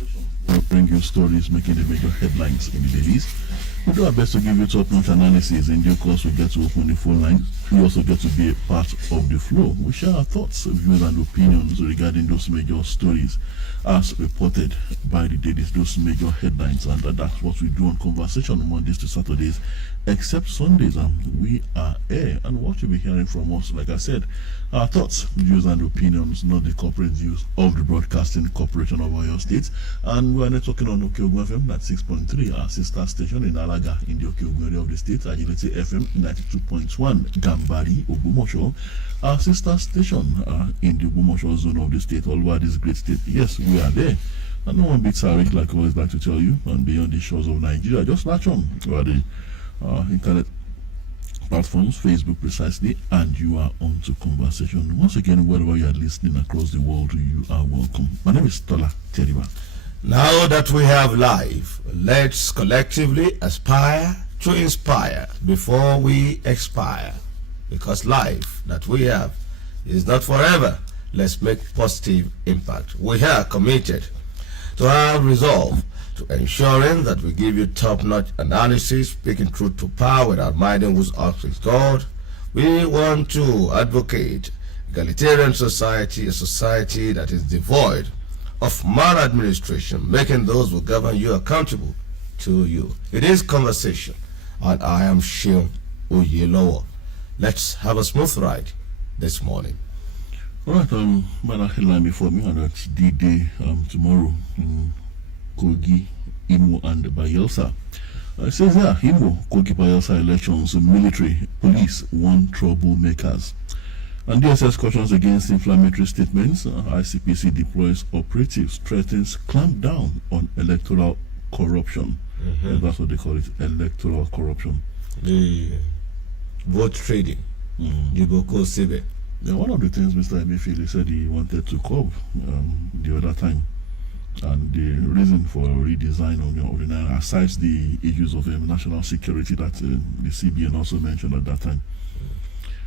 conversation. We'll bring you stories making the major headlines in the dailies. We do our best to give you top-notch analysis. In due course, we get to open the phone line. We also get to be a part of the flow. We share our thoughts, views, and opinions regarding those major stories as reported by the dailies, those major headlines. And that's what we do on Conversation Mondays to Saturdays, except Sundays. We are here. And what you'll be hearing from us, like I said, our thoughts, views, and opinions, not the corporate views of the Broadcasting Corporation of Oyo State. And we're not talking on oluyolefm at 6.3, our sister station in Alaga in the Okeogun area of the state, Agility FM 92.1, Gambari, Ogumosho, our sister station in the Ogumosho zone of the state, all over this great state. Yes, we are there. And no one beats our rate, like I always like to tell you, and beyond the shores of Nigeria. Just latch on. We are the internet platforms, Facebook precisely, and you are on to Conversation. Once again, wherever you are listening across the world, you are welcome. My name is Tola and Seun. Now that we have life, let's collectively aspire to inspire before we expire. Because life that we have is not forever. Let's make positive impact. We are committed to our resolve to ensuring that we give you top-notch analysis, speaking truth to power without minding whose ox is God. We want to advocate egalitarian society, a society that is devoid of maladministration, making those who govern you accountable to you. It is Conversation, and I am Seun Oyelowo. Let's have a smooth ride this morning. All right, man, headline before me, and that's D-Day tomorrow in Kogi, Imo, and Bayelsa. It says there, Imo, Kogi, Bayelsa elections, military, police, warn troublemakers. And DSS cautions against inflammatory statements. ICPC deploys operatives, threatens clamp down on electoral corruption. That's what they call it, electoral corruption. The vote trading. Jiboko Sibe. Yeah, one of the things Mr. Emefiele said he wanted to curb the other time, and the reason for redesign of the naira, aside the issues of national security that the CBN also mentioned at that time.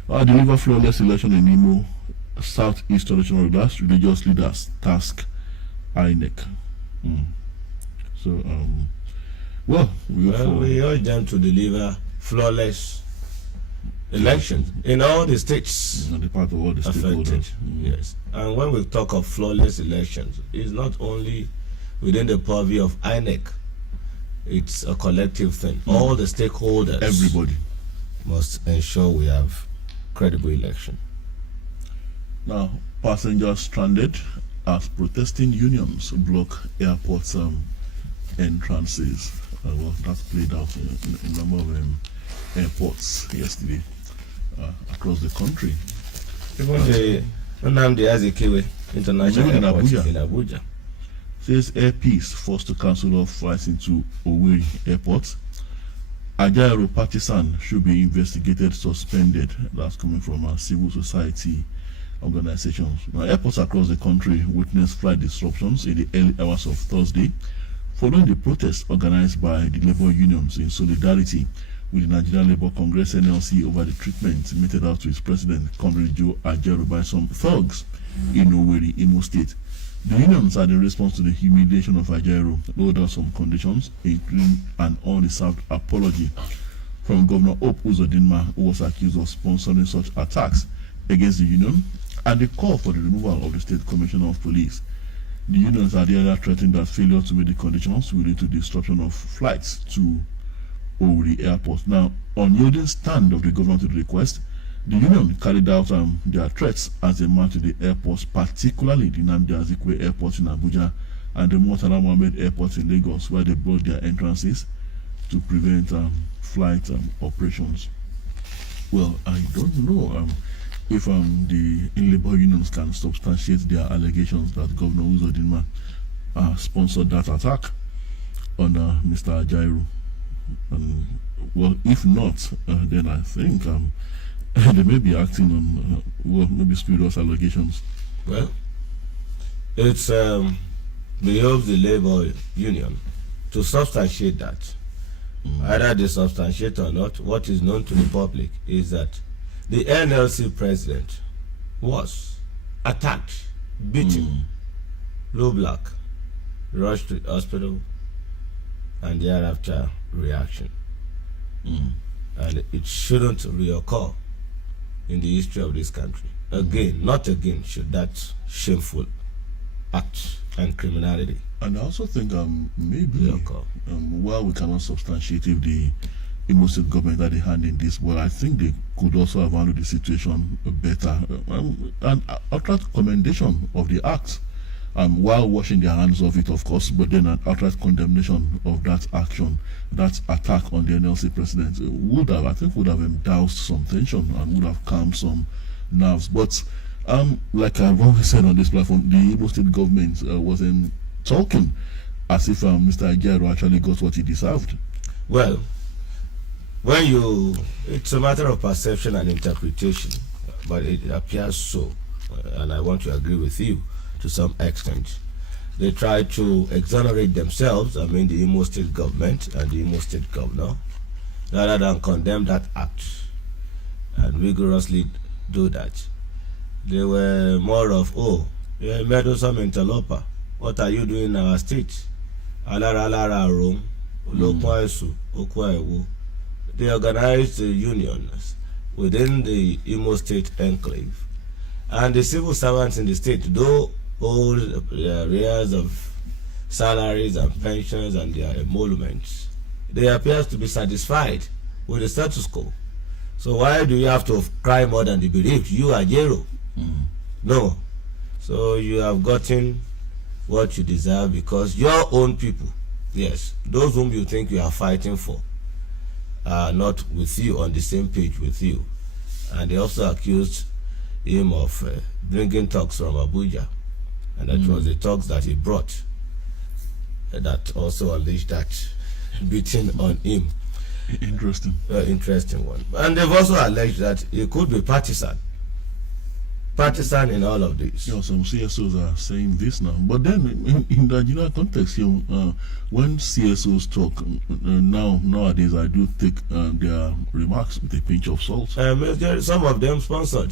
Deliver flawless election in Imo Southeast traditional rulers, religious leaders task INEC. So, we urge them to deliver flawless elections in all the states on the part of all the affected. Yes, and when we talk of flawless elections, it's not only within the purview of INEC; it's a collective thing. All the stakeholders, everybody, must ensure we have credible election. Now, passengers stranded as protesting unions block airports entrances. Well, that's played out in a number of airports yesterday across the country. Even the Nnamdi Azikiwe International Airport in Abuja. Says Air Peace forced to cancel all flights into Owerri Airport. Ajaero partisan should be investigated, suspended. That's coming from civil society organizations. Now, airports across the country witnessed flight disruptions in the early hours of Thursday following the protests organized by the labor unions in solidarity with the Nigerian Labour Congress NLC over the treatment meted out to its president, Comrade Joe Ajaero, by some thugs in Owerri, Imo State. The unions had, in response to the humiliation of Ajaero, lowered out some conditions, including an unreserved apology from Governor Hope Uzodinma, who was accused of sponsoring such attacks against the union, and the call for the removal of the State Commissioner of Police. The unions had earlier threatened that failure to meet the conditions will lead to disruption of flights to Owerri Airport. Now, on yielding stand of the government to the request, the union carried out their threats as they marched to the airports, particularly the Nnamdi Azikiwe Airport in Abuja and the Murtala Mohammed Airport in Lagos, where they blocked their entrances to prevent flight operations. Well, I don't know if the labor unions can substantiate their allegations that Governor Uzodinma sponsored that attack on Mr. Ajaero. Well, if not, then I think they may be acting on, maybe spurious allegations. Well, it's behoves the labor union to substantiate that. Either they substantiate or not, what is known to the public is that the NLC president was attacked, beaten, low black, rush to hospital, and thereafter reaction. And it shouldn't reoccur in the history of this country. Again, not again should that shameful act and criminality. And I also think maybe while we cannot substantiate if the Imo State government had a hand in this, but I think they could also have handled the situation better. And outright commendation of the act, while washing their hands of it, of course, but then an outright condemnation of that action, that attack on the NLC president would have doused some tension and would have calmed some nerves. But like I've always said on this platform, the Imo State government wasn't talking as if Mr. Ajaero actually got what he deserved. Well, it's a matter of perception and interpretation, but it appears so, and I want to agree with you to some extent. They try to exonerate themselves, the Imo State government and the Imo State governor, rather than condemn that act and vigorously do that. They were more of, you're a meddlesome interloper. What are you doing in our state? They organized unions within the Imo State enclave, and the civil servants in the state, though hold arrears of salaries and pensions and their emoluments, they appear to be satisfied with the status quo. So why do you have to cry more than the bereaved? You are Jero. No. So you have gotten what you deserve because your own people, yes, those whom you think you are fighting for, are not with you, on the same page with you. And they also accused him of bringing talks from Abuja, and that was the talks that he brought that also unleashed that beating on him. Interesting. Interesting one. And they've also alleged that it could be partisan in all of this. Yeah, some CSOs are saying this now. But then, in the general context, when CSOs talk, nowadays, I do take their remarks with a pinch of salt. Some of them sponsored.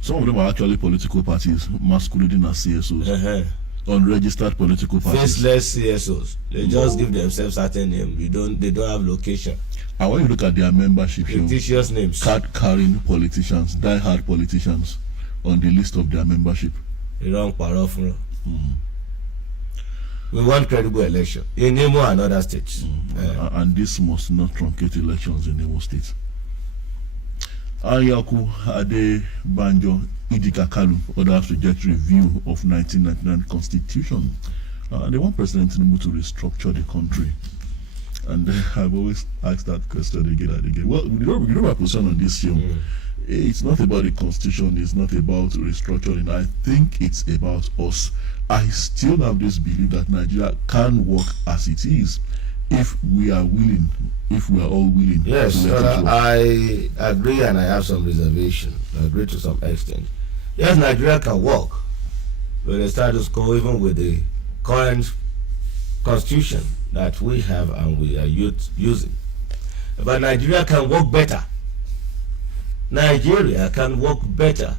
Some of them are actually political parties masquerading as CSOs. Unregistered political parties. Faceless CSOs. They just give themselves certain name. They don't have location. And when you look at their membership, fictitious names. Card-carrying politicians, die-hard politicians on the list of their membership. We want credible election in Imo and other states. And this must not truncate elections in Imo State. Ayaku Ade Banjo Idika Kalu orders to get review of 1999 Constitution. They want President Tinubu to restructure the country. And I've always asked that question again and again. Well, you know my position on this show. It's not about the Constitution, it's not about restructuring. I think it's about us. I still have this belief that Nigeria can work as it is if we are willing, if we are all willing. Yes, I agree, and I have some reservation. I agree to some extent. Yes, Nigeria can work with the status quo, even with the current constitution that we have and we are using. But Nigeria can work better. Nigeria can work better.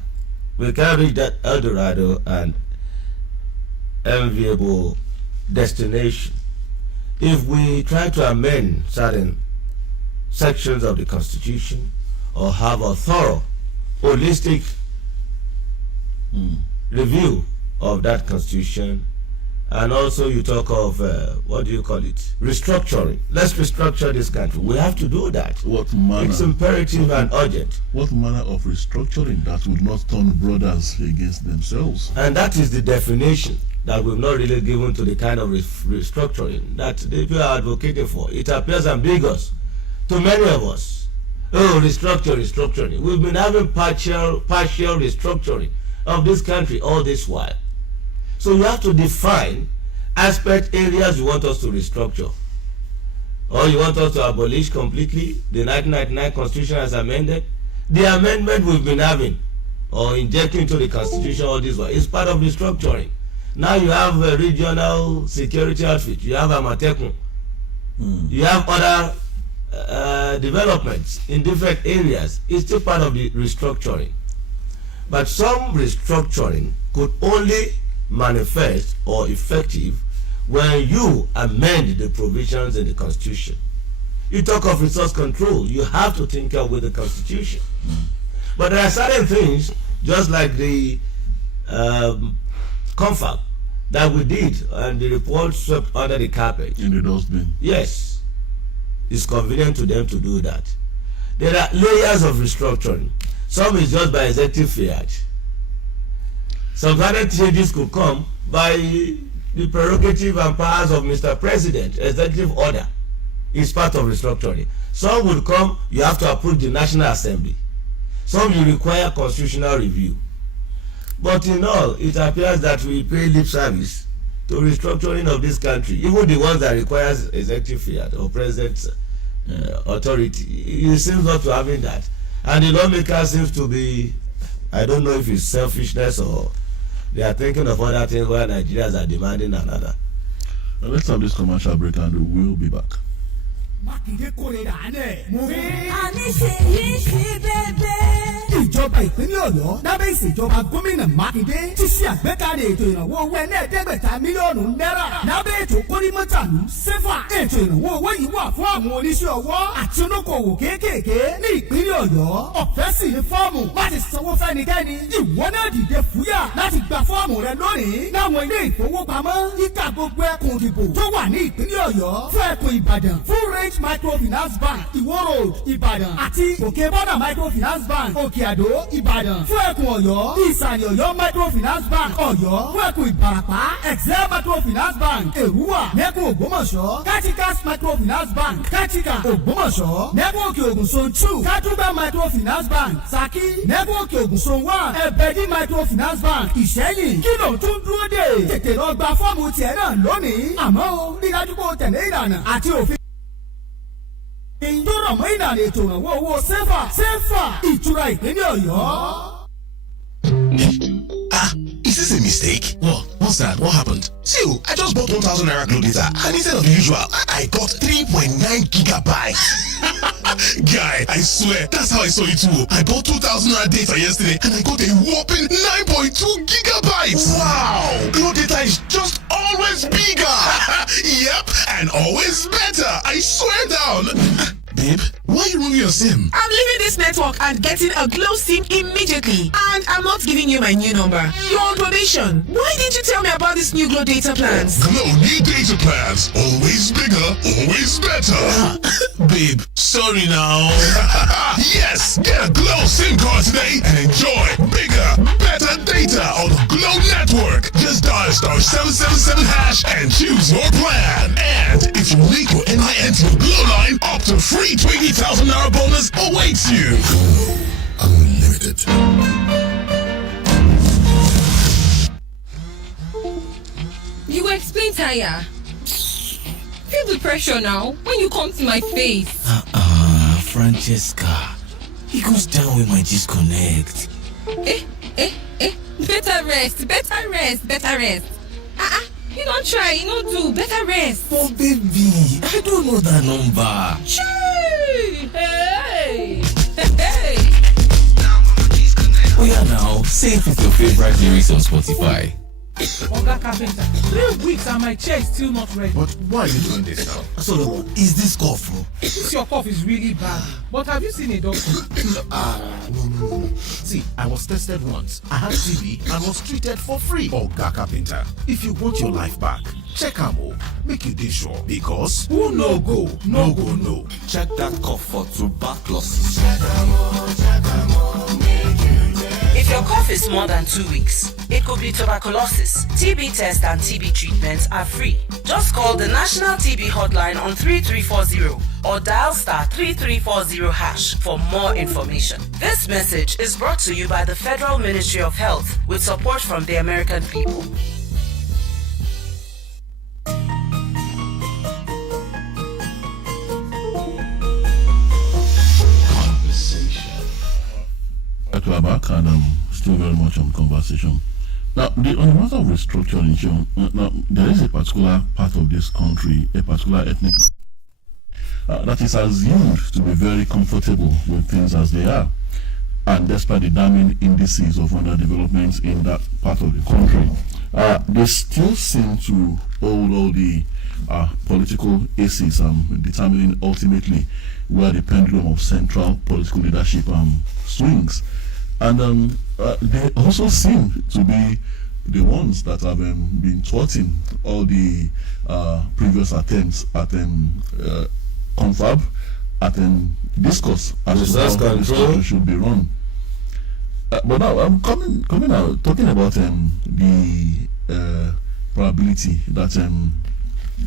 We can reach that Eldorado and enviable destination if we try to amend certain sections of the Constitution or have a thorough, holistic review of that Constitution. And also you talk of, what do you call it? Restructuring. Let's restructure this country. We have to do that. What manner? It's imperative and urgent. What manner of restructuring that would not turn brothers against themselves? And that is the definition that we've not really given to the kind of restructuring that the people are advocating for. It appears ambiguous to many of us. Oh, restructuring. We've been having partial restructuring of this country all this while. So you have to define aspect areas you want us to restructure. Or you want us to abolish completely the 1999 Constitution as amended. The amendment we've been having or injecting into the Constitution all this while is part of restructuring. Now you have a regional security outfit. You have Amatekun. You have other developments in different areas. It's still part of the restructuring. But some restructuring could only manifest or effective when you amend the provisions in the Constitution, you talk of resource control, you have to think of with the Constitution. But there are certain things, just like the confab that we did, and the report swept under the carpet. In the dustbin. Yes, it's convenient to them to do that. There are layers of restructuring. Some is just by executive fiat. Some other changes could come by the prerogative and powers of Mr. President. Executive order is part of restructuring. Some will come, you have to approve the National Assembly. Some you require constitutional review. But in all, it appears that we pay lip service to restructuring of this country, even the ones that requires executive fiat or president's authority. It seems not to having that. And the lawmaker seems to be, I don't know if it's selfishness or they are thinking of other things while Nigerians are demanding another. Now let's have this commercial break and we'll be back. Ìjọba ìpínlẹ̀ Ọ̀yọ́ lábẹ́ ìṣèjọba gómìnà Mákindé ti ṣe àgbékalẹ̀ ètò ìrànwọ́ owó ẹlẹ́ẹ̀ẹ́dẹ́gbẹ̀ta mílíọ̀nù náírà lábẹ́ ètò kórímọ́tàlú SEFA. Ètò ìrànwọ́ owó yìí wà fún àwọn oníṣẹ́ ọwọ́ àti olókoòwò kéékèèké ní ìpínlẹ̀ Ọ̀yọ́. Ọ̀fẹ́ sì ni fọ́ọ̀mù láti sanwó fẹ́nikẹ́ni. Ìwọ náà dìde fúyà láti gba fọ́ọ̀mù rẹ lónìí láwọn ilé ìfowópamọ́ yíká gbogbo ẹkùn ìdìbò tó wà ní ìpínlẹ̀ Ọ̀yọ́. Fún ẹkùn Ìbàdàn, Full Range Microfinance Bank, Ìwó Road, Ìbàdàn àti Òkè Bọ́dà Microfinance Bank, Òkè Àdó, Ìbàdàn. Fún ẹkùn Ọ̀yọ́, Ìsàlẹ̀ Ọ̀yọ́ Microfinance Bank, Ọ̀yọ́. Fún ẹkùn Ìbàràpá, Excel Microfinance Bank, Èrúwà. Nẹ́kùn Ògbómọ̀ṣọ́, Katikas Microfinance Bank, Katika, Ògbómọ̀ṣọ́. Nẹ́kùn Òkè Ògùn Zone 2, Katuba Microfinance Bank, Saki. Nẹ́kùn Òkè Ògùn Zone 1, Ẹ̀bẹ̀dì Microfinance Bank, Ìṣẹ́yìn. Kí ló tún dúró dè? Tètè lọ gba fọ́ọ̀mù tiẹ̀ náà lónìí. Àmọ́ o, rí dájú pé o tẹ̀lé ìlànà àti òfin. Ìjọba mọ́ ìlànà ètò ìrànwọ́ owó SEFA ìtura ìpínlẹ̀ Ọ̀yọ́. Is this a mistake? What? What's that? What happened? See, I just bought 1,000 naira glow data, and instead of the usual, I got 3.9 gigabytes. Guy, I swear, that's how I saw it too. I bought 2,000 naira data yesterday, and I got a whopping 9.2 gigabytes. Wow! Glow data is just always bigger. Yep, and always better. I swear down. Babe, why are you moving your SIM? I'm leaving this network and getting a Glow SIM immediately. And I'm not giving you my new number. You're on probation. Why didn't you tell me about these new Glow data plans? Glow new data plans. Always bigger, always better. Babe, sorry now. Yes, get a Glow SIM card today and enjoy bigger, better data on the Glow network. Just dial *777# and choose your plan. And if you link your NIN to the Glow line, up to free 20,000 naira bonus awaits you. Unlimited. You explain, Taya. Feel the pressure now when you come to my face. Francesca. He goes down with my disconnect. Better rest. You don't try, you don't do. Better rest. Oh, baby, I don't know that number. Hey. Oh yeah, now, say it with your favorite lyrics on Spotify. Oga Carpenter, 3 weeks and my chair is still not ready. But why are you doing this now? So, is this cough? This your cough is really bad. But have you seen a doctor? No. See, I was tested once. I had TB and was treated for free. Oga Carpenter, if you want your life back, check Amo. Make you dey sure. Because who no go, no go no. Check that cough for tuberculosis. If your cough is more than 2 weeks, it could be tuberculosis. TB tests and TB treatments are free. Just call the National TB Hotline on 3340 or dial *3340# for more information. This message is brought to you by the Federal Ministry of Health with support from the American people. We are back and still very much on conversation. Now, on the matter of restructuring, now there is a particular part of this country, a particular ethnic that is assumed to be very comfortable with things as they are, and despite the damning indices of underdevelopment in that part of the country, they still seem to hold all the political aces, determining ultimately where the pendulum of central political leadership swings. And they also seem to be the ones that have been thwarting all the previous attempts at confab, at discourse as to how this country should be run. But now I'm coming out talking about the probability that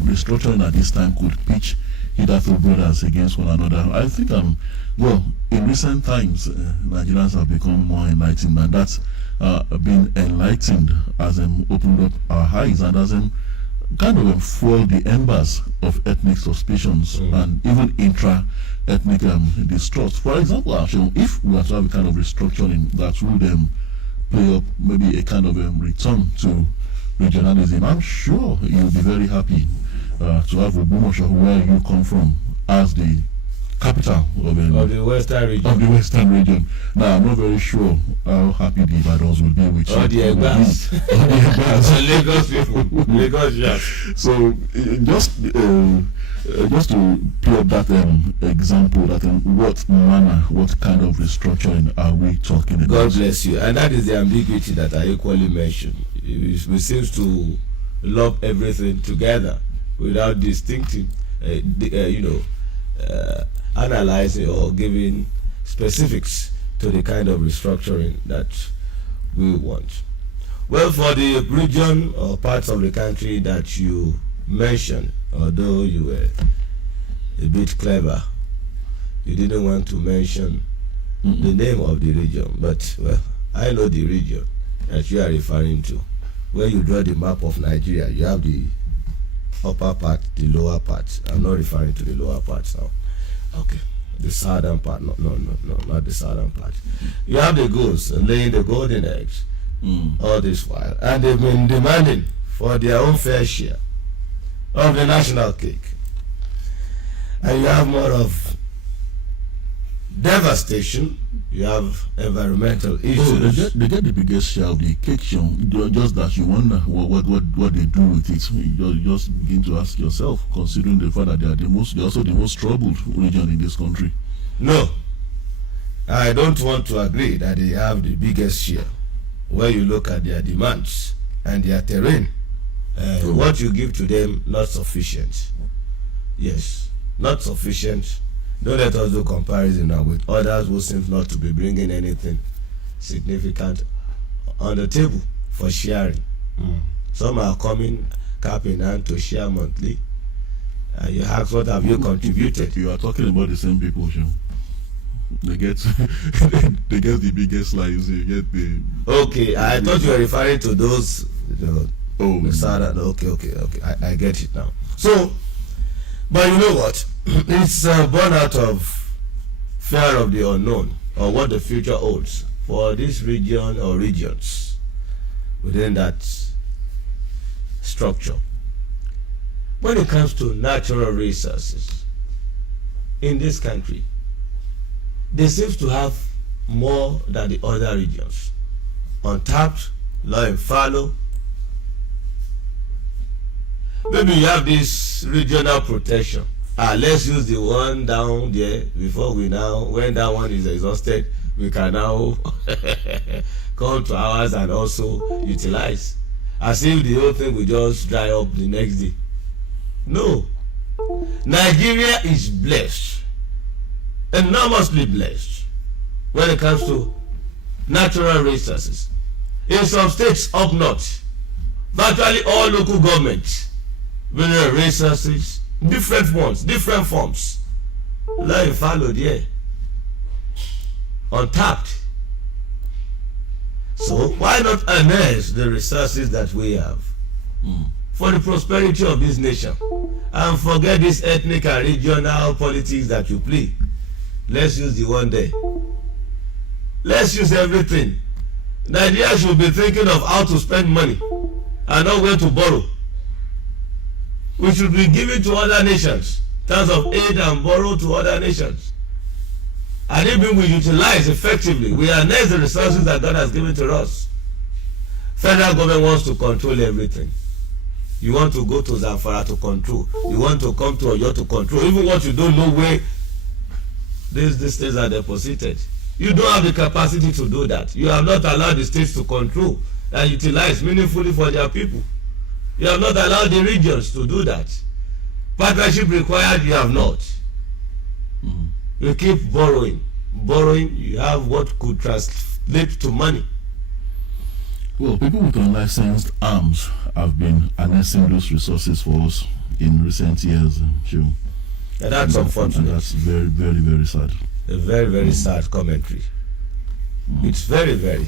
restructuring at this time could pitch hitherto brothers against one another. I think well, in recent times Nigerians have become more enlightened, and that's been enlightened has opened up our eyes and has kind of fueled the embers of ethnic suspicions and even intra-ethnic distrust. For example, actually, if we are to have a kind of restructuring that would play up maybe a kind of return to regionalism, I'm sure you'll be very happy to have Obunosho, where you come from, as the capital of the Western region. Of the Western region. Now, I'm not very sure how happy the Ibadans will be with all the Egbas. Lagos people. Lagos, yes. So, just to play up that example, that what manner, what kind of restructuring are we talking about? God bless you. And that is the ambiguity that I equally mentioned. We seem to lump everything together without distincting, analyzing or giving specifics to the kind of restructuring that we want. Well, for the region or parts of the country that you mentioned, although you were a bit clever, you didn't want to mention the name of the region, but well, I know the region that you are referring to. Where you draw the map of Nigeria, you have the upper part, the lower part. I'm not referring to the lower part now. Okay, the southern part. No, not the southern part. You have the goose laying the golden eggs all this while, and they've been demanding for their own fair share of the national cake. And you have more of devastation. You have environmental issues. They get the biggest share of the cake, just that you wonder what they do with it. You just begin to ask yourself, considering the fact that they're also the most troubled region in this country. No, I don't want to agree that they have the biggest share. Where you look at their demands and their terrain, what you give to them, not sufficient. Yes, not sufficient. Don't let us do comparison now with others who seem not to be bringing anything significant on the table for sharing. Some are coming cap in hand to share monthly, and you ask, what have you contributed? You are talking about the same people, Sean. They get they get the biggest slice. You get the. Okay, I thought you were referring to those. Okay. I get it now. So, but you know what? It's born out of fear of the unknown, or what the future holds for this region or regions within that structure. When it comes to natural resources in this country, they seem to have more than the other regions. Untapped, low and fallow. Maybe you have this regional protection. Let's use the one down there before we now, when that one is exhausted, we can now come to ours and also utilize. As if the whole thing will just dry up the next day. No. Nigeria is blessed, enormously blessed, when it comes to natural resources. In some states up north, virtually all local governments, mineral resources, different ones, different forms, lie followed here, untapped. So why not harness the resources that we have for the prosperity of this nation, and forget this ethnic and regional politics that you play? Let's use the one day. Let's use everything. Nigeria should be thinking of how to spend money and not where to borrow. We should be giving to other nations in terms of aid and borrow to other nations. And if we utilize effectively, we harness the resources that God has given to us. Federal government wants to control everything. You want to go to Zamfara to control. You want to come to Oyo to control. Even what you don't know where these things are deposited. You don't have the capacity to do that. You have not allowed the states to control and utilize meaningfully for their people. You have not allowed the regions to do that. Partnership required, you have not. You keep borrowing. You have what could translate to money. Well, people with unlicensed arms have been annexing those resources for us in recent years. Sure. And that's unfortunate. And that's very, very, very sad. A very, very sad commentary. It's very, very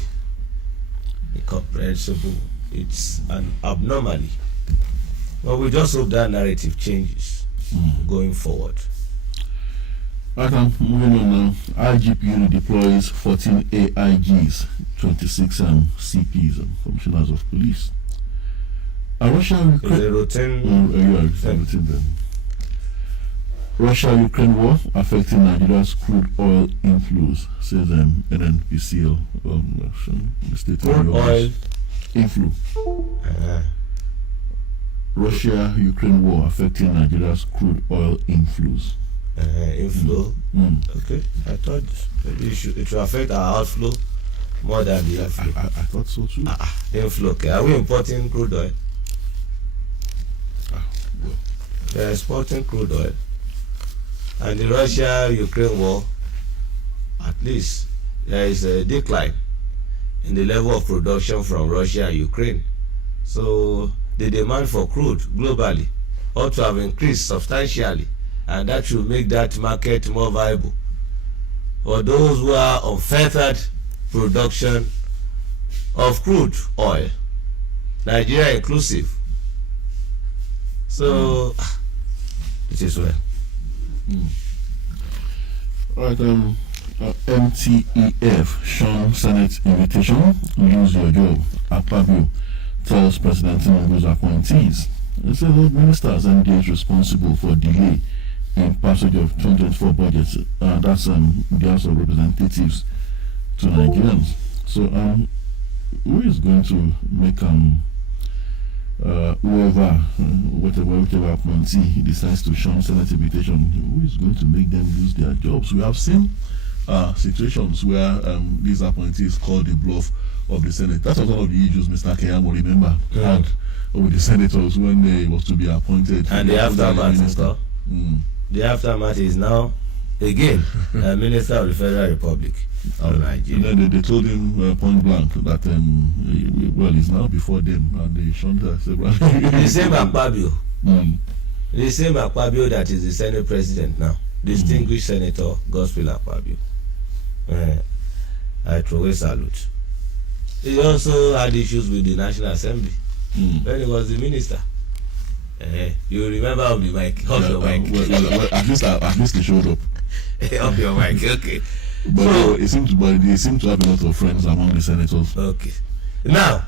incomprehensible. It's an abnormality. Well, we just hope that narrative changes going forward. Right, moving on now. IGP deploys 14 AIGs, 26 CPs, commissioners of police. Russia-Ukraine war affecting Nigeria's crude oil inflows, says NNPCL. Crude oil inflow. Russia-Ukraine war affecting Nigeria's crude oil inflows. Inflow. Okay, I thought maybe it will affect our outflow more than the outflow. I thought so too. Inflow. Okay, are we importing crude oil? Well. We are exporting crude oil. And the Russia-Ukraine war, at least there is a decline in the level of production from Russia and Ukraine. So the demand for crude globally ought to have increased substantially, and that should make that market more viable. For those who are unfettered production of crude oil, Nigeria inclusive. So it is well. Right, MTEF Seun Senate invitation. Lose your job. Akpabio tells President Tinubu's appointees. They say those ministers and MDs responsible for delay in passage of 2024 budgets. That's the House of Representatives to Nigerians. So who is going to make whatever appointee decides to shun Senate invitation, who is going to make them lose their jobs? We have seen situations where these appointees called the bluff of the Senate. That was one of the issues Mr. Keyamo, remember, had with the senators when they was to be appointed. And the aftermath, the aftermath is now again Minister of the Federal Republic of Nigeria. And then they told him point blank that well, he's now before them, and they shunned several. The same Akpabio, the same Akpabio that is the Senate President now, distinguished Senator Gospel Akpabio. I throw a salute. He also had issues with the National Assembly when he was the minister. You remember of the mic, off your mic. Well, at least they showed up. Off your mic, okay. But so, they seem to have a lot of friends among the senators. Okay. Now,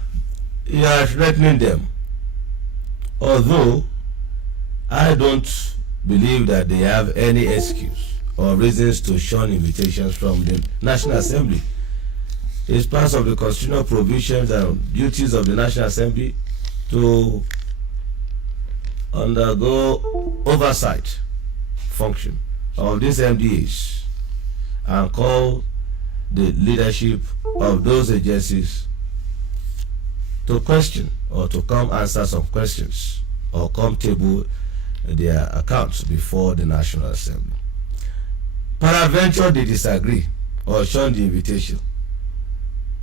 you are threatening them. Although I don't believe that they have any excuse or reasons to shun invitations from the National Assembly. It's part of the constitutional provisions and duties of the National Assembly to undergo oversight function of these MDAs and call the leadership of those agencies to question or to come answer some questions or come table their accounts before the National Assembly. Peradventure they disagree or shun the invitation.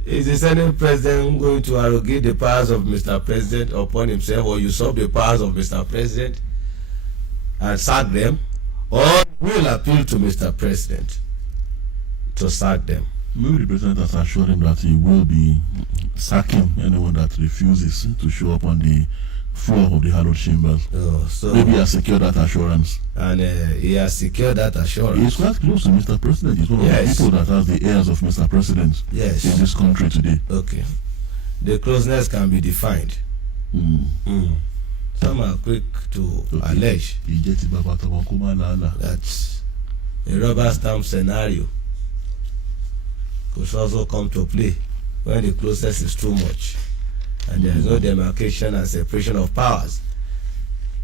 Is the Senate President going to arrogate the powers of Mr. President upon himself, or usurp the powers of Mr. President and sack them, or will appeal to Mr. President to sack them? Maybe the President has assured him that he will be sacking anyone that refuses to show up on the floor of the hallowed chambers. So maybe he has secured that assurance. And he has secured that assurance. He's quite close to Mr. President. He's one of the people that has the heirs of Mr. President in this country today. Okay. The closeness can be defined. Some are quick to allege that a rubber stamp scenario could also come to play when the closeness is too much. and there is no demarcation and separation of powers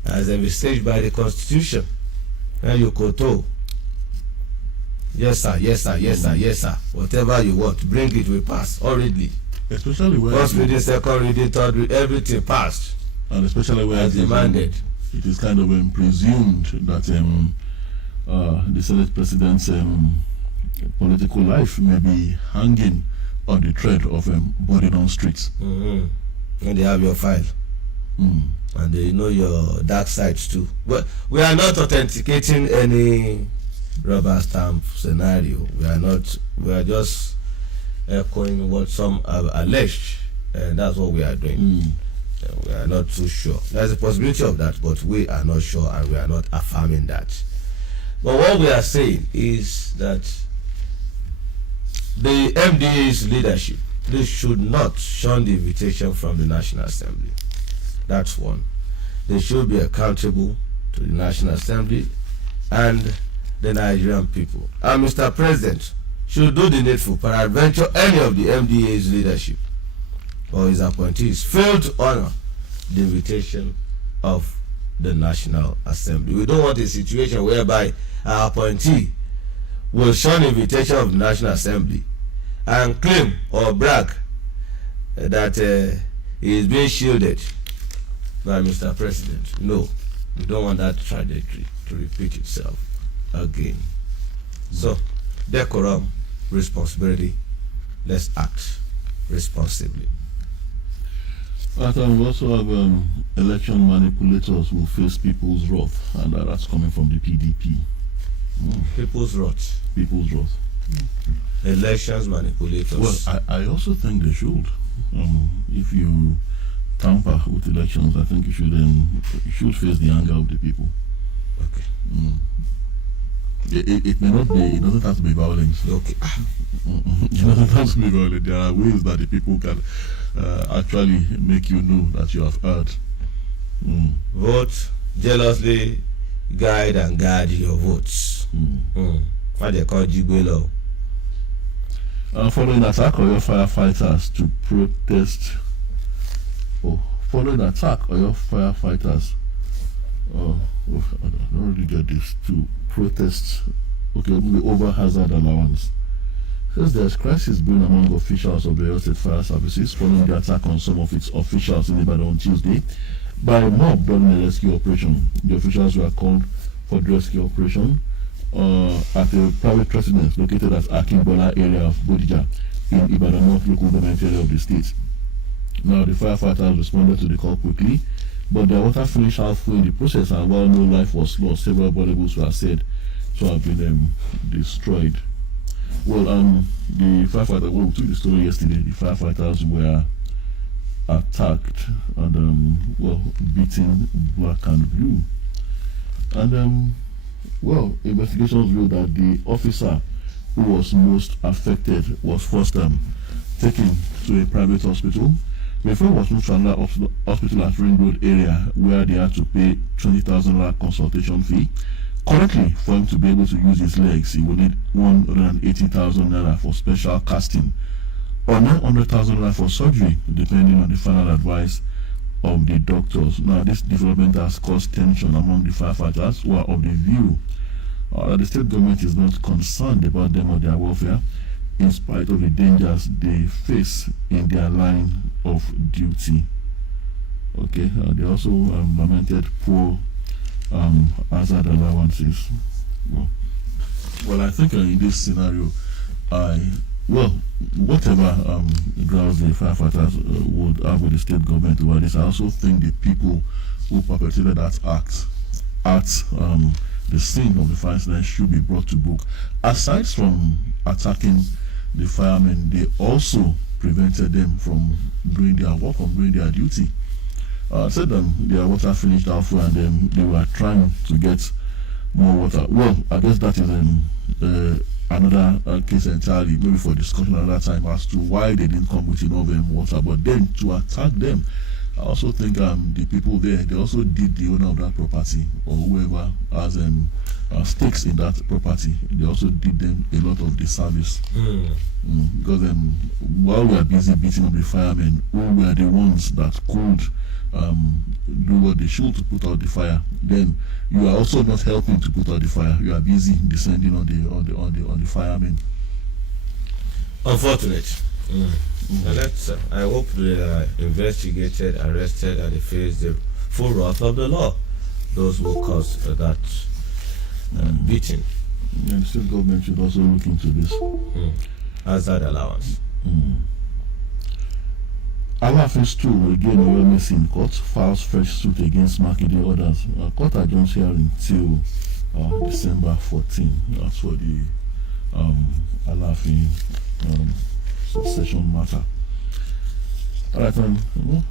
as envisaged by the Constitution. And you koto. Yes sir, yes sir, yes sir, yes sir. Whatever you want, bring it, we pass hurriedly. Especially where first reading, second reading, third reading, everything passed. And especially where as demanded. It is kind of presumed that the Senate President's political life may be hanging on the thread of burden on streets. And they have your file. And they know your dark sides too. But we are not authenticating any rubber stamp scenario. We are just echoing what some have alleged, and that's what we are doing. We are not too sure. There's a possibility of that, but we are not sure, and we are not affirming that. But what we are saying is that the MDA's leadership, they should not shun the invitation from the National Assembly. That's one. They should be accountable to the National Assembly and the Nigerian people. And Mr. President should do the needful. Peradventure, any of the MDA's leadership or his appointees fail to honor the invitation of the National Assembly. We don't want a situation whereby our appointee will shun the invitation of the National Assembly and claim or brag that he is being shielded by Mr. President. No, we don't want that trajectory to repeat itself again. So, decorum, responsibility, let's act responsibly. But we also have election manipulators who face people's wrath, and that's coming from the PDP. People's wrath. People's wrath. Elections manipulators. Well, I also think they should. If you tamper with elections, I think you should face the anger of the people. Okay. It may not be. It doesn't have to be violence. Okay. It doesn't have to be violent. There are ways that the people can actually make you know that you have heard. Vote jealously, guide and guard your votes. What they call Jigwelo. Following attack on your firefighters to protest. Following attack on your firefighters. I don't really get this. To protest. Okay, over hazard allowance. Says there's crisis brewing among officials of the Oyo State Fire Services following the attack on some of its officials in Ibadan on Tuesday by a mob during a rescue operation. The officials were called for the rescue operation at a private residence located at Akimbola area of Bodija in Ibadan North local government area of the state. Now the firefighters responded to the call quickly, but their water finished halfway in the process, and while no life was lost, several valuables were said to have been destroyed. Well, the firefighters, we took the story yesterday. The firefighters were attacked and, beaten black and blue. And, investigations revealed that the officer who was most affected was first taken to a private hospital. Before he was moved to another hospital at Ring Road area where they had to pay 20,000 naira consultation fee. Currently, for him to be able to use his legs, he will need 180,000 naira for special casting or 900,000 naira for surgery, depending on the final advice of the doctors. Now, this development has caused tension among the firefighters who are of the view that the state government is not concerned about them or their welfare, in spite of the dangers they face in their line of duty. Okay, they also lamented poor hazard allowances. Well, I think in this scenario, whatever grounds the firefighters would have with the state government over this, I also think the people who perpetrated that act at the scene of the fire incident should be brought to book. Aside from attacking the firemen, they also prevented them from doing their work, from doing their duty. Said their water finished halfway and then they were trying to get more water. Well, I guess that is another case entirely, maybe for discussion another time, as to why they didn't come with enough water. But then to attack them I also think the people there, they also did the owner of that property or whoever has stakes in that property. They also did them a lot of the service. Because while we are busy beating up the firemen, who were the ones that could do what they should to put out the fire, then you are also not helping to put out the fire. You are busy descending on the firemen. Unfortunate. I hope they are investigated, arrested, and they face the full wrath of the law. Those who caused that beating. And the state government should also look into this. As that allowance. Alafis 2 again UMS in court files fresh suit against Makinde orders. Court adjourns hearing till December 14. That's for the Alafin succession matter. Alright,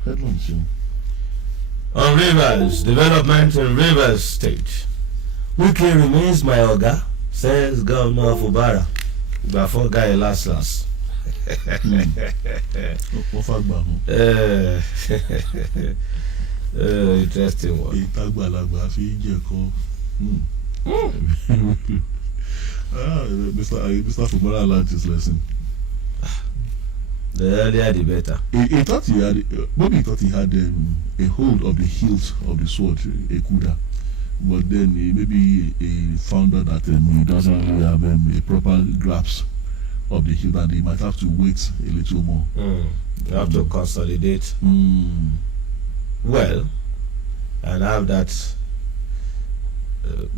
headlines here. On Rivers, development in Rivers State. Wike remains my Oga, says Governor Fubara. Before guy last. Interesting one. Mr. Fubara learned his lesson. The earlier the better. He thought he had, maybe he thought he had a hold of the hilt of the sword, a kuda. But then maybe he found out that he doesn't really have a proper grasp of the hilt, and he might have to wait a little more. You have to consolidate. Well, and have that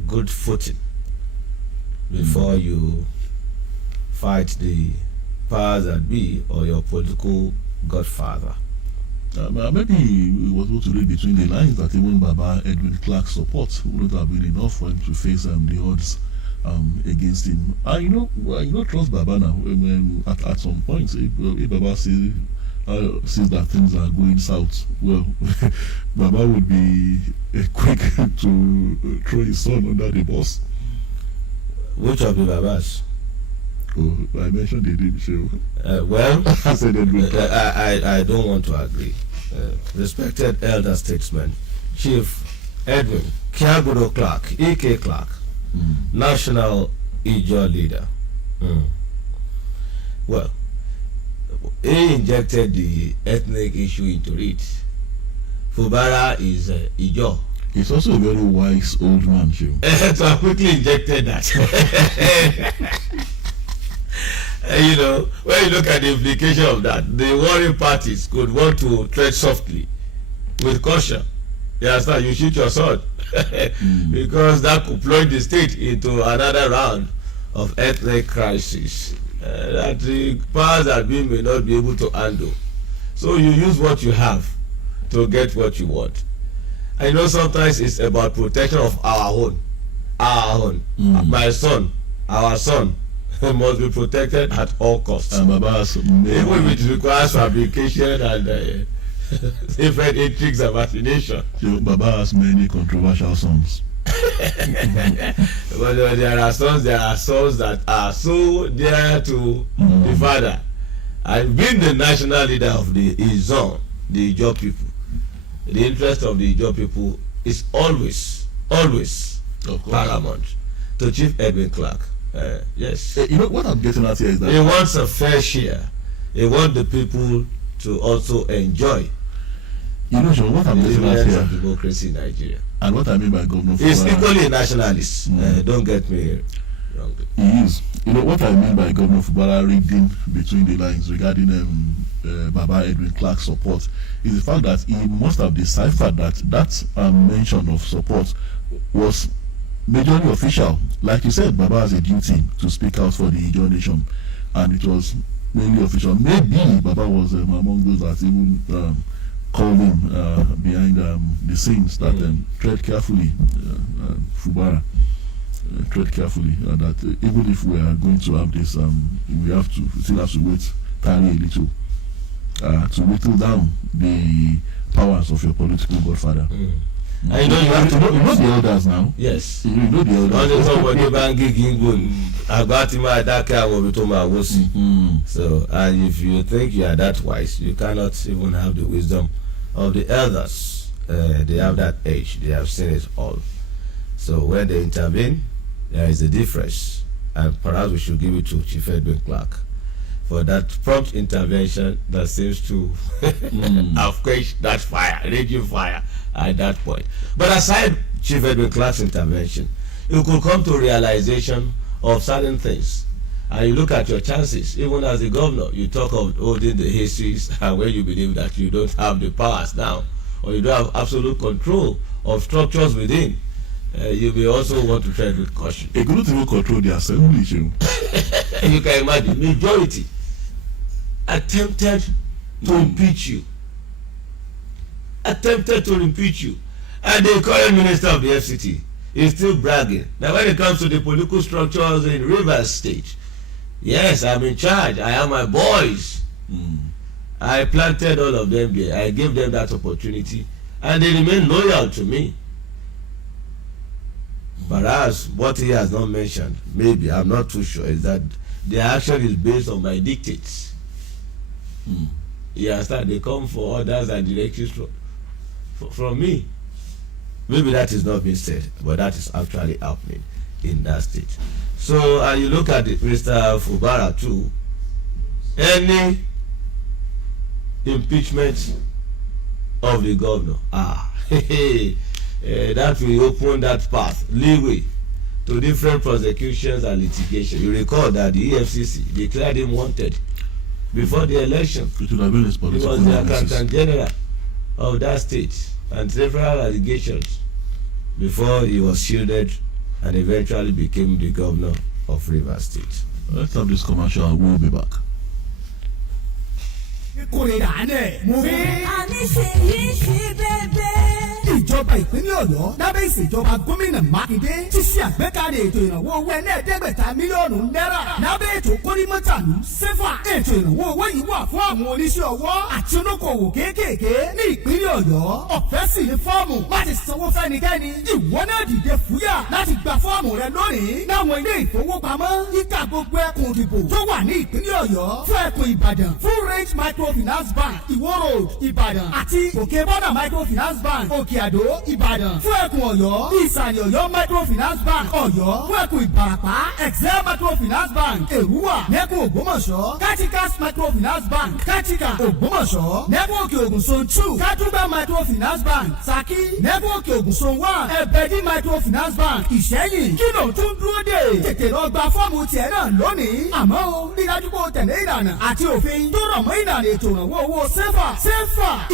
good footing before you fight the powers that be or your political godfather. Maybe he was able to read between the lines that even Baba Edwin Clark's support wouldn't have been enough for him to face the odds against him. You know, trust Baba now. At some point, if Baba sees that things are going south, well, Baba would be quick to throw his son under the bus. Which of the Babas? Oh, I mentioned the name show. Well, I said I don't want to agree. Respected elder statesman, Chief Edwin Kiagudo Clark, E.K. Clark, national Ijaw leader. Well, he injected the ethnic issue into it. Fubara is Ijaw. He's also a very wise old man, too. So I quickly injected that. You know, when you look at the implication of that, the warring parties could want to tread softly, with caution. You understand? You shoot your sword. Because that could plunge the state into another round of ethnic crisis that the powers that be may not be able to handle. So you use what you have to get what you want. I know sometimes it's about protection of our own. My son, our son, must be protected at all costs. Even if it requires fabrication and different intrigues and machination. Baba has many controversial sons. But there are sons that are so dear to the father. And being the national leader of the Ijaw people, the interest of the Ijaw people is always paramount to Chief Edwin Clark. Yes. You know what I'm getting at here is that he wants a fair share. He wants the people to also enjoy. You know, John, what I'm getting at here, democracy in Nigeria. And what I mean by Governor Fubara, he's equally a nationalist. Don't get me wrong. He is. You know what I mean by Governor Fubara reading between the lines regarding Baba Edwin Clark's support is the fact that he must have deciphered that mention of support was majorly official. Like you said, Baba has a duty to speak out for the Ijaw nation, and it was mainly official. Maybe Baba was among those that even called him behind the scenes that tread carefully, Fubara, tread carefully, that even if we are going to have this, we still have to wait, tarry a little, to whittle down the powers of your political godfather. And you know the elders now. Yes. You know the elders. So, and if you think you are that wise, you cannot even have the wisdom of the elders. They have that age. They have seen it all. So when they intervene, there is a difference. And perhaps we should give it to Chief Edwin Clark for that prompt intervention that seems to have quenched that fire, raging fire at that point. But aside Chief Edwin Clark's intervention, you could come to realization of certain things. And you look at your chances, even as a governor, you talk of holding the histories and when you believe that you don't have the powers now, or you don't have absolute control of structures within, you may also want to tread with caution. They couldn't even control the assembly. You can imagine, majority attempted to impeach you. Attempted to impeach you. And the current minister of the FCT is still bragging. Now when it comes to the political structures in Rivers State, yes, I'm in charge. I have my boys. I planted all of them there. I gave them that opportunity. And they remain loyal to me. Whereas what he has not mentioned, maybe, I'm not too sure, is that the action is based on my dictates. You understand? They come for orders and directives from me. Maybe that is not being said, but that is actually happening in that state. So you look at Mr. Fubara too, any impeachment of the governor, that will open that path, leeway to different prosecutions and litigation. You recall that the EFCC declared him wanted before the election. It would have been his he was the accountant general of that state, and several allegations before he was shielded and eventually became the governor of Rivers State. Let's have this commercial and we'll be back. ìjọba ìpínlẹ̀ ọ̀yọ́ lábẹ́ ìṣèjọba gómìnà mákindé ti ṣe àgbékalẹ̀ ètò ìrànwọ́ owó ẹlẹ́ẹ̀ẹ́dẹ́gbẹ̀ta mílíọ̀nù náírà lábẹ́ ètò kórímọ́tàlú sefa. ètò ìrànwọ́ owó yìí wà fún àwọn oníṣẹ́ ọwọ́ àti olókoòwò kéékèèké ní ìpínlẹ̀ ọ̀yọ́. ọ̀fẹ́ sì ni fọ́ọ̀mù láti sanwó fẹ́nikẹ́ni. ìwọ náà dìde fúyà láti gba fọ́ọ̀mù rẹ lónìí láwọn ilé ìfowópamọ́ yíká gbogbo ẹkùn ìdìbò tó wà ní ìpínlẹ̀ ọ̀yọ́. fún ẹkùn ìbàdàn full range microfinance bank ìwó road ìbàdàn àti òkè bọ́dà microfinance bank òkè àdó ìbàdàn. fún ẹkùn ọ̀yọ́ ìsàlẹ̀ ọ̀yọ́ microfinance bank ọ̀yọ́. fún ẹkùn ìbàràpá excel microfinance bank èrúwà. nẹ́kùn ògbómọ̀ṣọ́ katikas microfinance bank katika ògbómọ̀ṣọ́. nẹ́kùn òkè ògùn zone 2 kátúbà microfinance bank saki. nẹ́kùn òkè ògùn zone 1 ẹ̀bẹ̀dì microfinance bank ìṣẹ́yìn. kí ló tún dúró dé? tètè lọ gba fọ́ọ̀mù tiẹ̀ náà lónìí. àmọ́ o rí dájú pé o tẹ̀lé ìlànà àti òfin tó rọ̀ mọ́ ìlànà ètò ìrànwọ́ owó sefa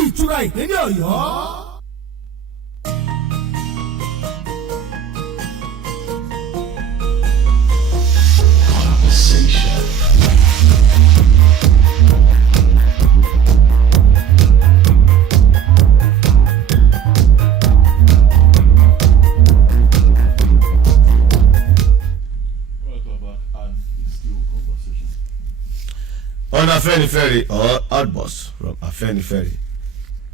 ìtura ìpínlẹ̀ ọ̀yọ́. On Afenifere or outburst from Afenifere,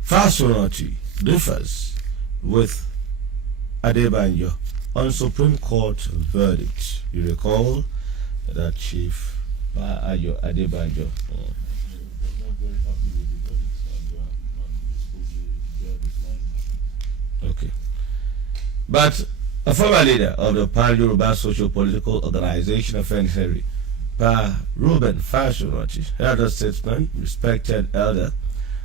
Fasunati differs with Adebanjo on Supreme Court verdict. You recall that Chief Ayo Adebanjo. Okay. But a former leader of the Pan-Yoruba Socio-Political Organization of Afenifere, Pa Ruben Fasunati, elder statesman, respected elder,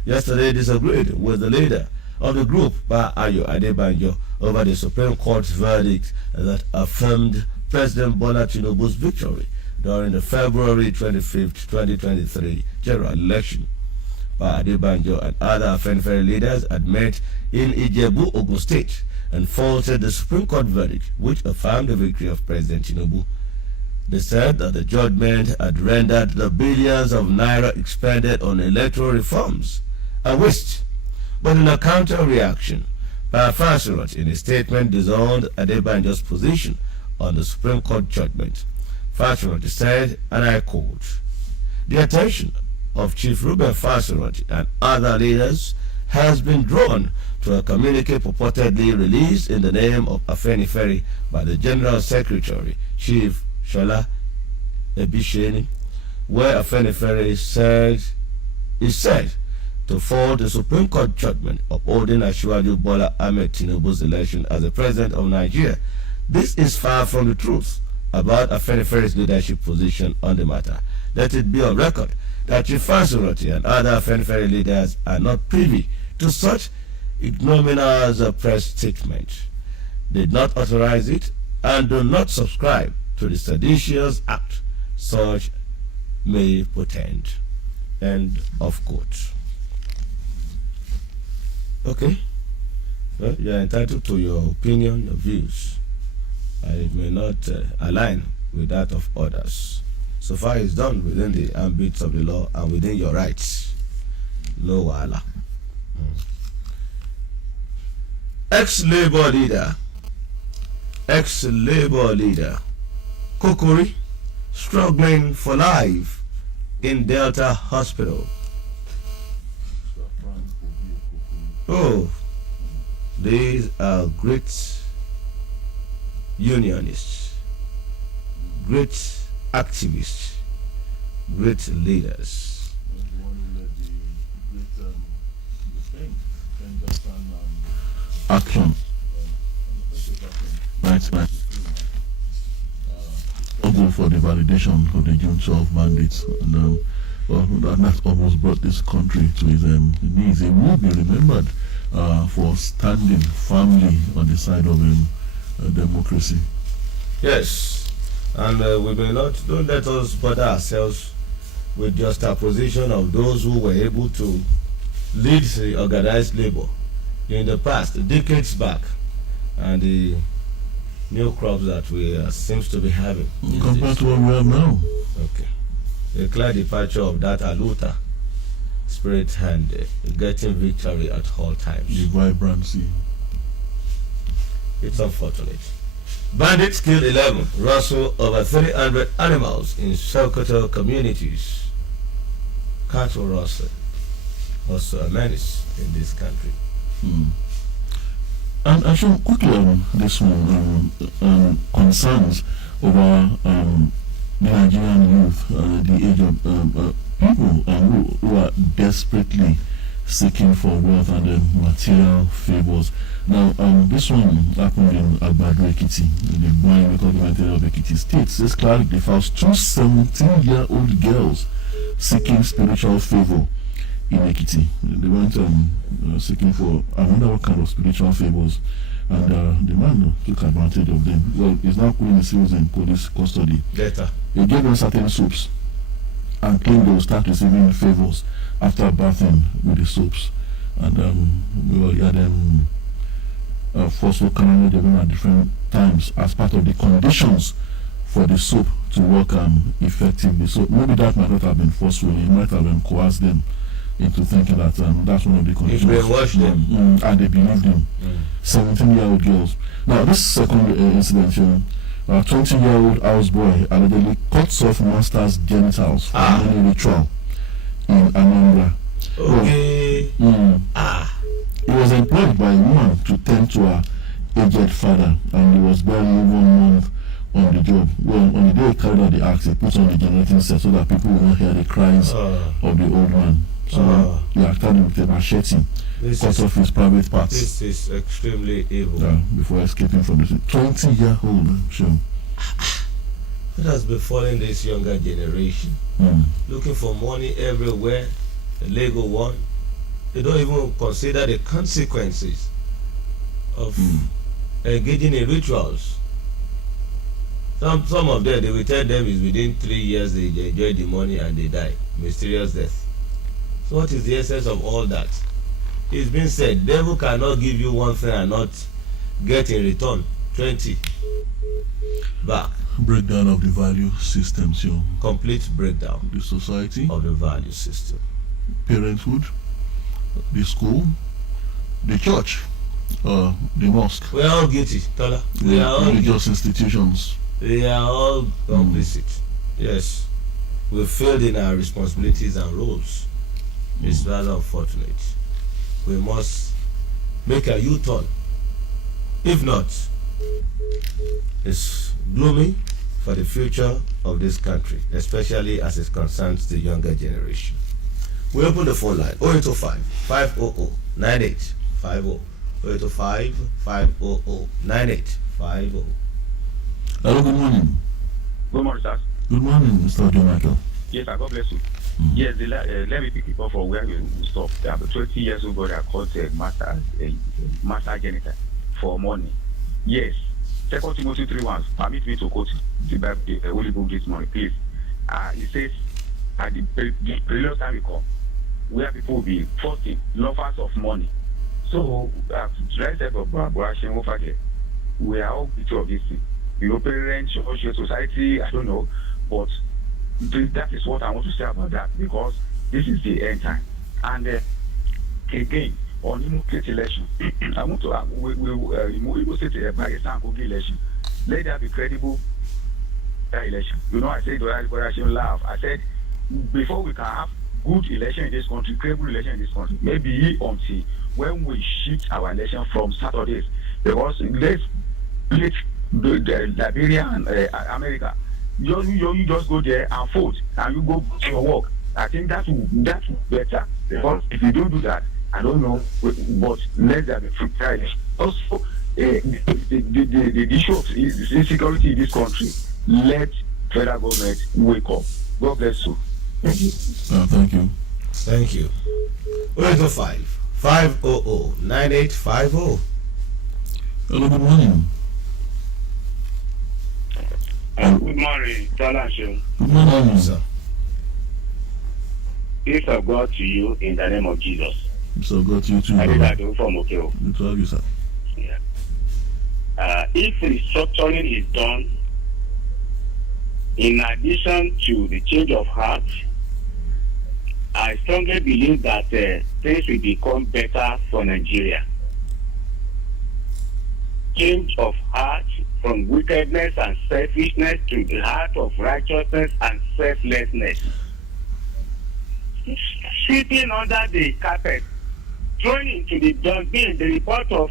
yesterday disagreed with the leader of the group, Pa Ayo Adebanjo, over the Supreme Court's verdict that affirmed President Bola Tinubu's victory during the February 25, 2023 general election. Pa Adebanjo and other Afenifere leaders had met in Ijebu, Ogun State, and faulted the Supreme Court verdict, which affirmed the victory of President Tinubu. They said that the judgment had rendered the billions of naira expended on electoral reforms a waste. But in a counter-reaction, Fasunati, in a statement, disowned Adebanjo's position on the Supreme Court judgment. Fasunati said, and I quote, "The attention of Chief Ruben Fasunati and other leaders has been drawn to a communique purportedly released in the name of Afenifere by the General Secretary, Chief Shola Ebisheni, where Afenifere said to fault the Supreme Court judgment upholding Asiwaju Bola Ahmed Tinubu's election as the president of Nigeria. This is far from the truth about Afeniferi's leadership position on the matter. Let it be on record that Chifansuroti and other Afeniferi leaders are not privy to such ignominious press statement, did not authorize it, and do not subscribe to the seditious act such may portend. End of quote. Okay? Well, you are entitled to your opinion, your views. It may not align with that of others. So far it's done within the ambit of the law and within your rights. No wahala. Ex-Labour leader, Kokori, struggling for life in Delta Hospital. Oh, these are great unionists, great activists, great leaders. Action. Right. Struggle for the validation of the June 12 mandates, and that almost brought this country to its knees. It will be remembered for standing firmly on the side of democracy. Yes, and we may not. Don't let us bother ourselves with just a position of those who were able to lead the organized labor in the past, decades back, and the new crops that we seems to be having. Compared to what we have now. Okay. A clear departure of that aluta spirit and getting victory at all times. The vibrancy. It's unfortunate. Bandits killed 11, rustle over 300 animals in Sokoto communities. Cattle rustle also a menace in this country. And I should quickly on this one concerns over the Nigerian youth, the age of people who are desperately seeking for wealth and material favors. Now, this one happened in Agbado Ekiti, in the Boeing government area of Ekiti State. Says clearly they found two 17-year-old girls seeking spiritual favor in Ekiti. They went seeking for, I wonder what kind of spiritual favors, and the man took advantage of them. Well, he's now putting the civils in police custody. Later. He gave them certain soaps and claimed they will start receiving favors after bathing with the soaps. And he had them forceful canal them at different times as part of the conditions for the soap to work effectively. So maybe that might not have been forceful. He might have been coerced them into thinking that that's one of the conditions. If they watch them. And they believed them. 17-year-old girls. Now, this second incident, a 20-year-old houseboy allegedly cuts off master's genitals for any ritual in Anambra. Okay. He was employed by a woman to tend to her aged father, and he was barely 1 month on the job. Well, on the day he carried out the axe, he put on the generating set so that people will not hear the cries of the old man. So he acted with a machete, cut off his private parts. This is extremely evil. Before escaping from the 20-year-old. Sure. What has befallen this younger generation? Looking for money everywhere, the legal one. They don't even consider the consequences of engaging in rituals. Some of them, they will tell them is within 3 years they enjoy the money and they die. Mysterious death. So what is the essence of all that? It's been said, devil cannot give you one thing and not get in return 20 back. Breakdown of the value system, so complete breakdown. The society of the value system. Parenthood, the school, the church, the mosque. We are all guilty, Tola. We are all religious institutions. We are all complicit. Yes. We failed in our responsibilities and roles. It's rather unfortunate. We must make a U-turn. If not, it's gloomy for the future of this country, especially as it concerns the younger generation. We open the phone line 0805 500 9850. 0805 500 9850. Hello, good morning. Good morning, sir. Good morning, Mr. Ojo Michael. Yes, sir. God bless you. Yes, let me pick it up from where you stop. I have a 20 years old brother called master janitor for money. Yes. 2 Timothy 3:1. Permit me to quote the Bible, the Holy Book this morning, please. It says, at the perilous time will come, where people will be fasting, lovers of money. So, we are all guilty of this thing. Parents, social society, I don't know, but that is what I want to say about that, because this is the end time. And again, on immediate election, I want to we state by example election. Let there be credible election. I said I should laugh. I said before we can have good election in this country, credible election in this country, maybe until when we shift our election from Saturdays, because let's split the Liberia and America. You just go there and vote, and you go to your work. I think that will be better, because if you don't do that, I don't know, but let there be free trial. Also, the issue of insecurity in this country, let federal government wake up. God bless you. Thank you. Thank you. Thank you. 0805 500 9850. Hello, good morning. Good morning, Tola and Seun. Good morning, sir. Peace of God to you in the name of Jesus. Peace of God to you too. I did that from Okeo. Good to have you, sir. Yeah. If restructuring is done, in addition to the change of heart, I strongly believe that things will become better for Nigeria. Change of heart from wickedness and selfishness to the heart of righteousness and selflessness. Sweeping under the carpet, throwing into the dustbin the report of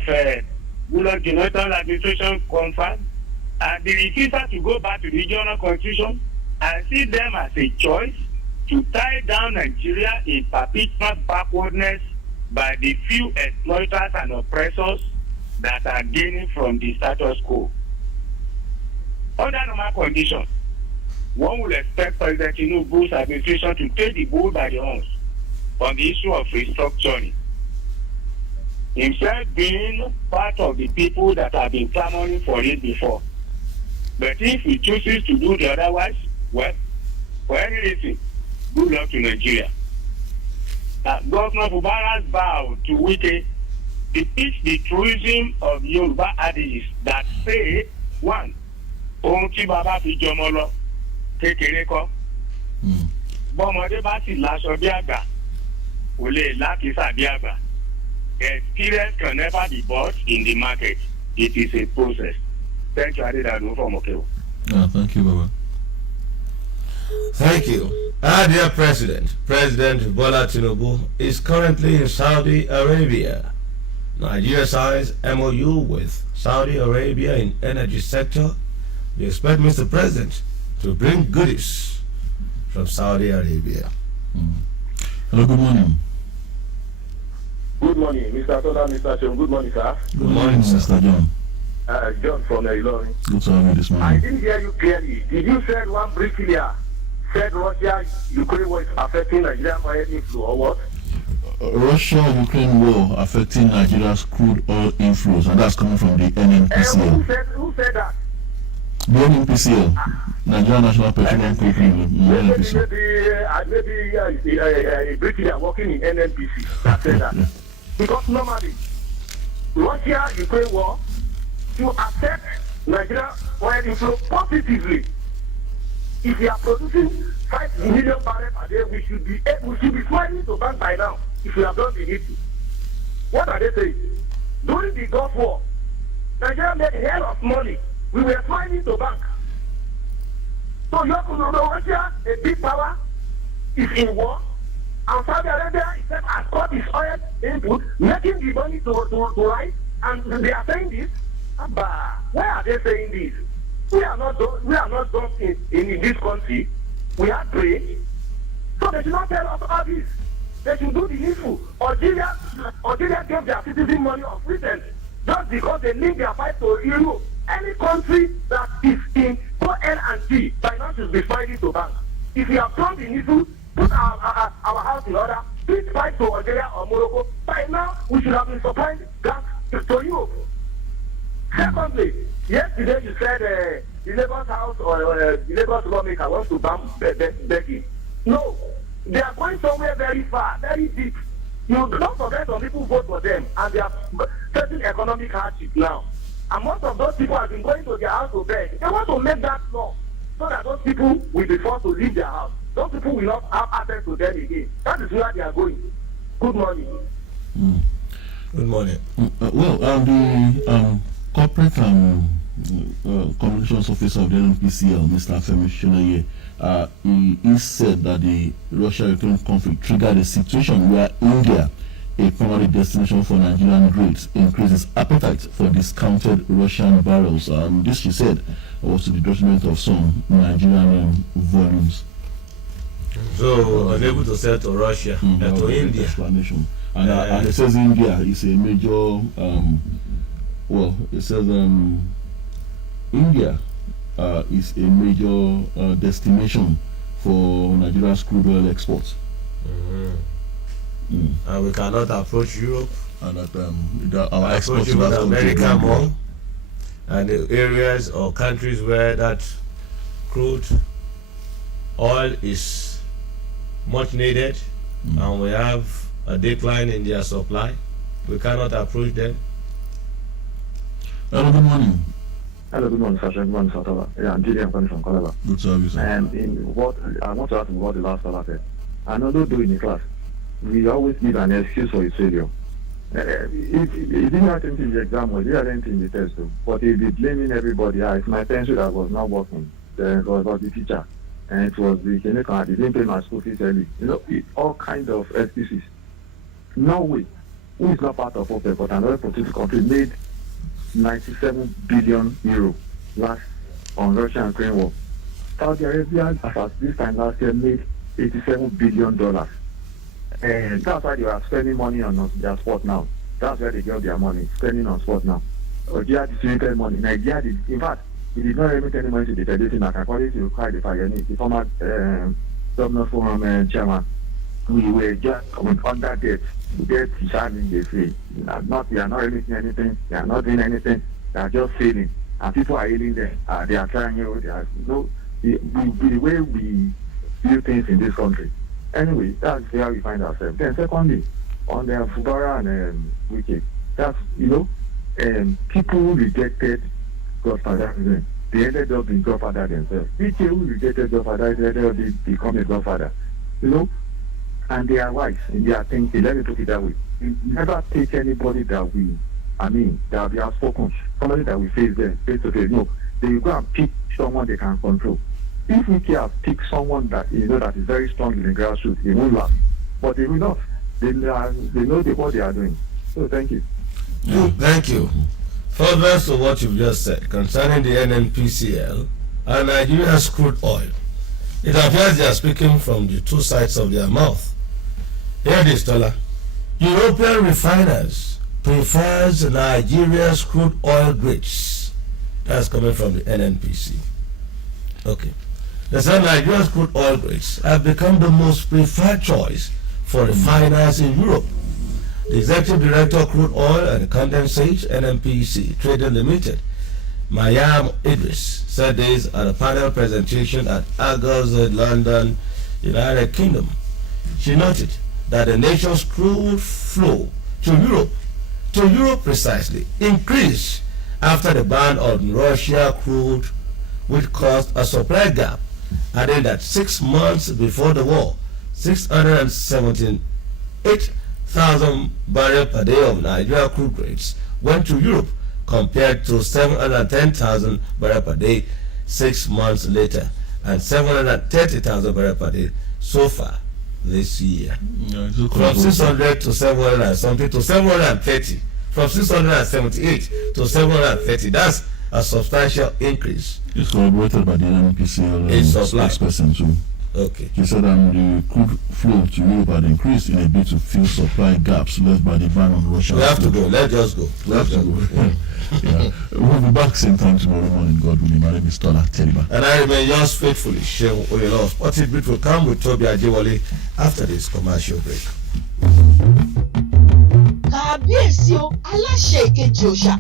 Goodluck Jonathan administration conference, and the refusal to go back to the regional constitution, and see them as a choice to tie down Nigeria in perpetual backwardness by the few exploiters and oppressors that are gaining from the status quo. Under normal conditions, one would expect President Tinubu's administration to take the bull by the horns on the issue of restructuring. Himself being part of the people that have been clamoring for it before. But if he chooses to do the otherwise, well, for any reason, good luck to Nigeria. Governor Bubara's vow to Wike depicts the truism of Yoruba adages that say, one, ohun tí bàbá fi jọmọ lọ kékeré kọ́, bọ́mọdé bá sì láṣọ bí àgbà kò lè lákìsà bí àgbà. Experience can never be bought in the market. It is a process. Thank you, Adedadu from Okeo. Thank you, Baba. Thank you. Our dear President Bola Tinubu is currently in Saudi Arabia. Nigeria signs MOU with Saudi Arabia in energy sector. We expect Mr. President to bring goodies from Saudi Arabia. Hello, good morning. Good morning, Mr. Tola, Mr. Seun. Good morning, sir. Good morning, Mr. John. John from Ilorin. Good to have you this morning. I didn't hear you clearly. Did you say one bricklayer said Russia-Ukraine war is affecting Nigerian oil inflow or what? Russia-Ukraine war affecting Nigeria's crude oil inflows, and that's coming from the NNPCL. Who said that? The NNPCL, Nigerian National Petroleum Company. Maybe a bricklayer working in NNPC that said that. Because normally, Russia-Ukraine war to affect Nigeria oil inflow positively. If we are producing 5 million barrels per day, we should be smiling to bank by now if we have done the need to. What are they saying? During the Gulf War, Nigeria made a hell of money. We were smiling to bank. So you have to know Russia, a big power, is in war, and Saudi Arabia itself has cut its oil input, making the money to rise, and they are saying this. But why are they saying this? We are not done in this country. We are great. So they should not tell us all this. they should do the needful. Algeria gave their citizen money of recent just because they link their fight to Europe. Any country that is in O&G finance should be fighting to bank. If you have done the needful, put our house in order, please fight to Algeria or Morocco. By now, we should have been supplying gas to Europe. Secondly, yesterday you said the Lagos House or the Lagos lawmaker wants to ban Becky. No, they are going somewhere very far, very deep. You don't forget some people vote for them and they are facing economic hardship now. And most of those people have been going to their house to beg. They want to make that law so that those people will be forced to leave their house. Those people will not have access to them again. That is where they are going. Good morning. Good morning. The corporate communications officer of the NPCL, Mr. Femi Shinaye, he said that the Russia-Ukraine conflict triggered a situation where India, a primary destination for Nigerian grades, increases appetite for discounted Russian barrels. This, she said, was to the detriment of some Nigerian volumes. So, unable to sell to Russia, to India. Explanation. And it says India is a major, it says India is a major destination for Nigeria's crude oil exports. And we cannot approach Europe. And that our exports with America more. And the areas or countries where that crude oil is much needed, and we have a decline in their supply, we cannot approach them. Hello, good morning. Hello, good morning, Sasha. Good morning, Satala. Yeah, I'm Julian from Kolaba. Good to have you, sir. And in what I want to ask what the last caller said. I know don't do in the class. We always give an excuse for his failure. If he didn't attend in the exam or he didn't attend in the test, but he'll be blaming everybody. It's my pencil that was not working. Then it was about the teacher. And it was the Kenyatta. He didn't pay my school fees early. All kinds of excuses. Norway, who is not part of OPEC, but another political country, made 97 billion euro last on Russia and Ukraine war. Saudi Arabia, as at this time last year, made $87 billion. And that's why they are spending money on their sport now. That's where they get their money, spending on sport now. Nigeria distributed money. Nigeria did, in fact, he did not remit any money to the Federation Bank, according to Kwai Fayeni, the former governor forum chairman. We were just under debt. Debt is having the free. We are not remitting anything. They are not doing anything. They are just failing. And people are ailing them. They are trying the way we do things in this country. Anyway, that's where we find ourselves. Then secondly, on the Fubara and Wiki, that's, people rejected Godfather. They ended up being Godfather themselves. Wiki who rejected Godfather ended up becoming Godfather. And they are wise in their thinking. Let me put it that way. You never take anybody that we have spoken, somebody that we face there, face to face. No, they will go and pick someone they can control. If we can pick someone that that is very strong in the grassroots, they won't laugh. But they will not. They know what they are doing. So thank you. Thank you. Further to what you've just said concerning the NNPCL and Nigeria's crude oil, it appears they are speaking from the two sides of their mouth. Here it is, Tola. European refiners prefers Nigeria's crude oil grades. That's coming from the NNPC. Okay. They said Nigeria's crude oil grades have become the most preferred choice for refiners in Europe. The Executive Director of Crude Oil and Condensate, NNPC Trading Limited, Mayam Idris, said this at a panel presentation at Argos, London, United Kingdom. She noted that the nation's crude flow to Europe precisely, increased after the ban on Russia crude, which caused a supply gap, adding that 6 months before the war, 678,000 barrels per day of Nigeria crude grades went to Europe, compared to 710,000 barrels per day 6 months later, and 730,000 barrels per day so far this year. From 600 to 700 and something to 730, from 678 to 730. That's a substantial increase. It's corroborated by the NPCL spokesperson too. Okay. He said the crude flow to Europe had increased in a bid to fill supply gaps left by the ban on Russia. We have to go. Let's just go. We have to go. Yeah. We'll be back same time tomorrow morning, God willing. My name is Tola and And I remain yours faithfully, Seun Oyelov. Sporting Beat will come with Toby Ajewale after this commercial break. Kábíyèsí o, aláṣẹ ìkejì òòṣà